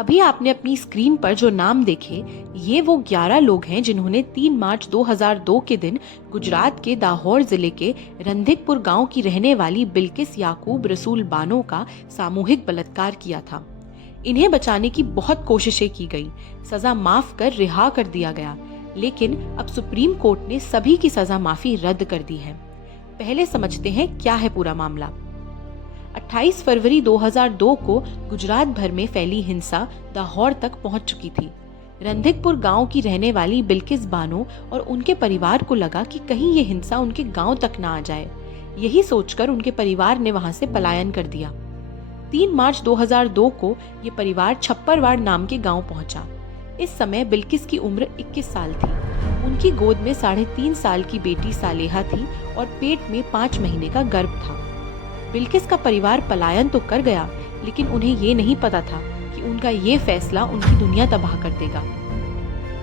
अभी आपने अपनी स्क्रीन पर जो नाम देखे, ये वो 11 लोग हैं जिन्होंने 3 मार्च 2002 के दिन गुजरात के दाहोर जिले के रंधिकपुर गांव की रहने वाली बिल्किस याकूब रसूल बानो का सामूहिक बलात्कार किया था। इन्हें बचाने की बहुत कोशिशें की गई, सजा माफ कर रिहा कर दिया गया, लेकिन अब सुप्रीम कोर्ट ने सभी की सजा माफी रद्द कर दी है। पहले समझते हैं क्या है पूरा मामला। 28 फरवरी 2002 को गुजरात भर में फैली हिंसा दाहोर तक पहुंच चुकी थी। रंधिकपुर गांव की रहने वाली बिल्किस बानो और उनके परिवार को लगा कि कहीं ये हिंसा उनके गांव तक ना आ जाए। यही सोचकर उनके परिवार ने वहां से पलायन कर दिया। 3 मार्च 2002 को ये परिवार छप्परवाड़ नाम के गांव पहुंचा। इस समय बिल्किस की उम्र 21 साल थी। उनकी गोद में 3.5 साल की बेटी सालेहा थी और पेट में 5 महीने का गर्भ था। बिल्किस का परिवार पलायन तो कर गया, लेकिन उन्हें ये नहीं पता था कि उनका ये फैसला उनकी दुनिया तबाह कर देगा।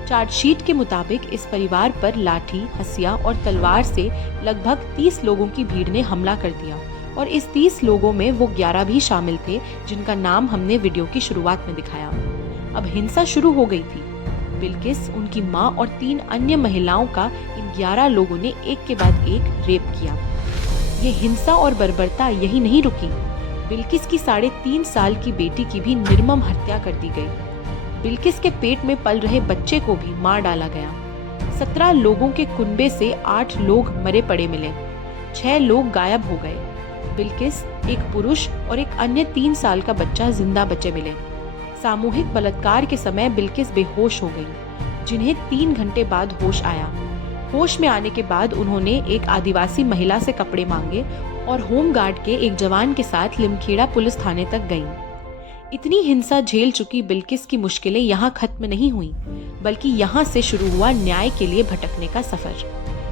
चार्जशीट के मुताबिक इस परिवार पर लाठी, हंसिया और तलवार से लगभग 30 लोगों की भीड़ ने हमला कर दिया और इस 30 लोगों में वो 11 भी शामिल थे जिनका नाम हमने वीडियो की शुरुआत में दिखाया। अब हिंसा शुरू हो गई थी। बिल्किस, उनकी माँ और 3 अन्य महिलाओं का इन 11 लोगों ने एक के बाद एक रेप किया। ये हिंसा और बर्बरता यही नहीं रुकी। बिल्किस की 3.5 साल की बेटी की भी निर्मम हत्या कर दी गई। बिल्किस के पेट में पल रहे बच्चे को भी मार डाला गया। 17 लोगों के कुनबे से 8 लोग मरे पड़े मिले, 6 लोग गायब हो गए। बिल्किस, एक पुरुष और एक अन्य 3 साल का बच्चा जिंदा बचे मिले। सामूहिक बलात्कार के समय बिल्किस बेहोश हो गई, जिन्हें 3 घंटे बाद होश आया। होश में आने के बाद उन्होंने एक आदिवासी महिला से कपड़े मांगे और होमगार्ड के एक जवान के साथ लिमखेड़ा पुलिस थाने तक गईं। इतनी हिंसा झेल चुकी बिल्किस की मुश्किलें यहाँ खत्म नहीं हुई, बल्कि यहाँ से शुरू हुआ न्याय के लिए भटकने का सफर।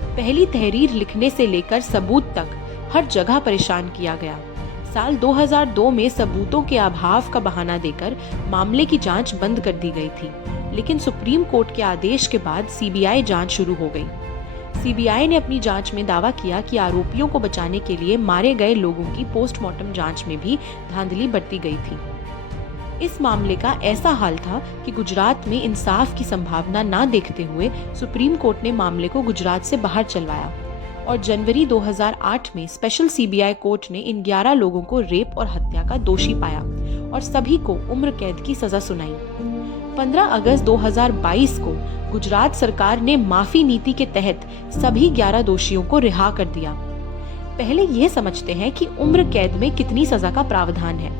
पहली तहरीर लिखने से लेकर सबूत तक हर जगह परेशान किया गया। साल 2002 में सबूतों के अभाव का बहाना देकर मामले की जांच बंद कर दी गई थी, लेकिन सुप्रीम कोर्ट के आदेश के बाद सीबीआई जांच शुरू हो गई। सीबीआई ने अपनी जांच में दावा किया कि आरोपियों को बचाने के लिए मारे गए लोगों की पोस्टमार्टम जांच में भी धांधली बरती गई थी। इस मामले का ऐसा हाल था कि गुजरात में इंसाफ की संभावना ना देखते हुए सुप्रीम कोर्ट ने मामले को गुजरात से बाहर चलवाया और जनवरी 2008 में स्पेशल सीबीआई कोर्ट ने इन 11 लोगों को रेप और हत्या का दोषी पाया और सभी को उम्र कैद की सजा सुनाई। 15 अगस्त 2022 को गुजरात सरकार ने माफी नीति के तहत सभी 11 दोषियों को रिहा कर दिया। पहले ये समझते हैं कि उम्र कैद में कितनी सजा का प्रावधान है।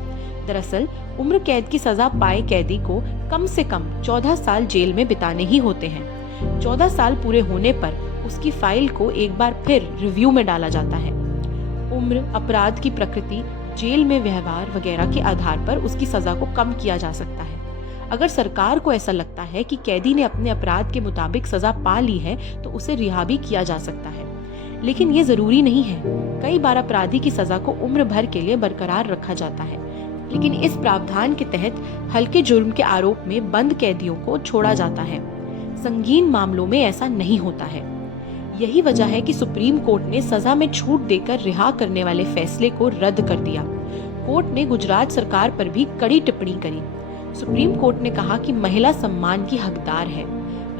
दरअसल उम्र कैद की सजा पाए कैदी को कम से कम 14 साल जेल में बिताने ही होते हैं। 14 साल पूरे होने पर उसकी फाइल को एक बार फिर रिव्यू में डाला जाता है। उम्र, अपराध की प्रकृति, जेल में व्यवहार वगैरह के आधार पर उसकी सजा को कम किया जा सकता है। अगर सरकार को ऐसा लगता है कि कैदी ने अपने अपराध के मुताबिक सजा पा ली है तो उसे रिहा भी किया जा सकता है, लेकिन ये जरूरी नहीं है। कई बार अपराधी की सजा को उम्र भर के लिए बरकरार रखा जाता है, लेकिन इस प्रावधान के तहत हल्के जुर्म के आरोप में बंद कैदियों को छोड़ा जाता है। संगीन मामलों में ऐसा नहीं होता है। यही वजह है कि सुप्रीम कोर्ट ने सजा में छूट देकर रिहा करने वाले फैसले को रद्द कर दिया। कोर्ट ने गुजरात सरकार पर भी कड़ी टिप्पणी करी। सुप्रीम कोर्ट ने कहा कि महिला सम्मान की हकदार है।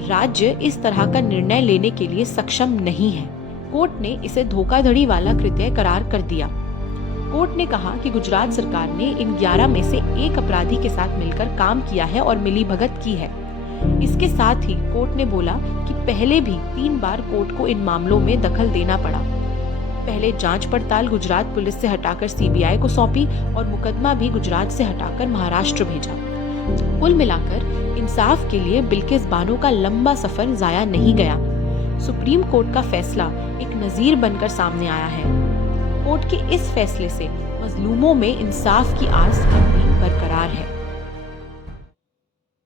राज्य इस तरह का निर्णय लेने के लिए सक्षम नहीं है। कोर्ट ने इसे धोखाधड़ी वाला कृत्य करार कर दिया। कोर्ट ने कहा कि गुजरात सरकार ने इन 11 में से एक अपराधी के साथ मिलकर काम किया है और मिलीभगत की है। इसके साथ ही कोर्ट ने बोला कि पहले भी 3 बार कोर्ट को इन मामलों में दखल देना पड़ा। पहले जांच पड़ताल गुजरात पुलिस से हटाकर सीबीआई को सौंपी और मुकदमा भी गुजरात से हटाकर महाराष्ट्र भेजा। कुल मिलाकर इंसाफ के लिए बिल्किस बानो का लंबा सफर जाया नहीं गया। सुप्रीम कोर्ट का फैसला एक नजीर बनकर सामने आया है। कोर्ट के इस फैसले से मजलूमों में इंसाफ की आस अब भी बरकरार है।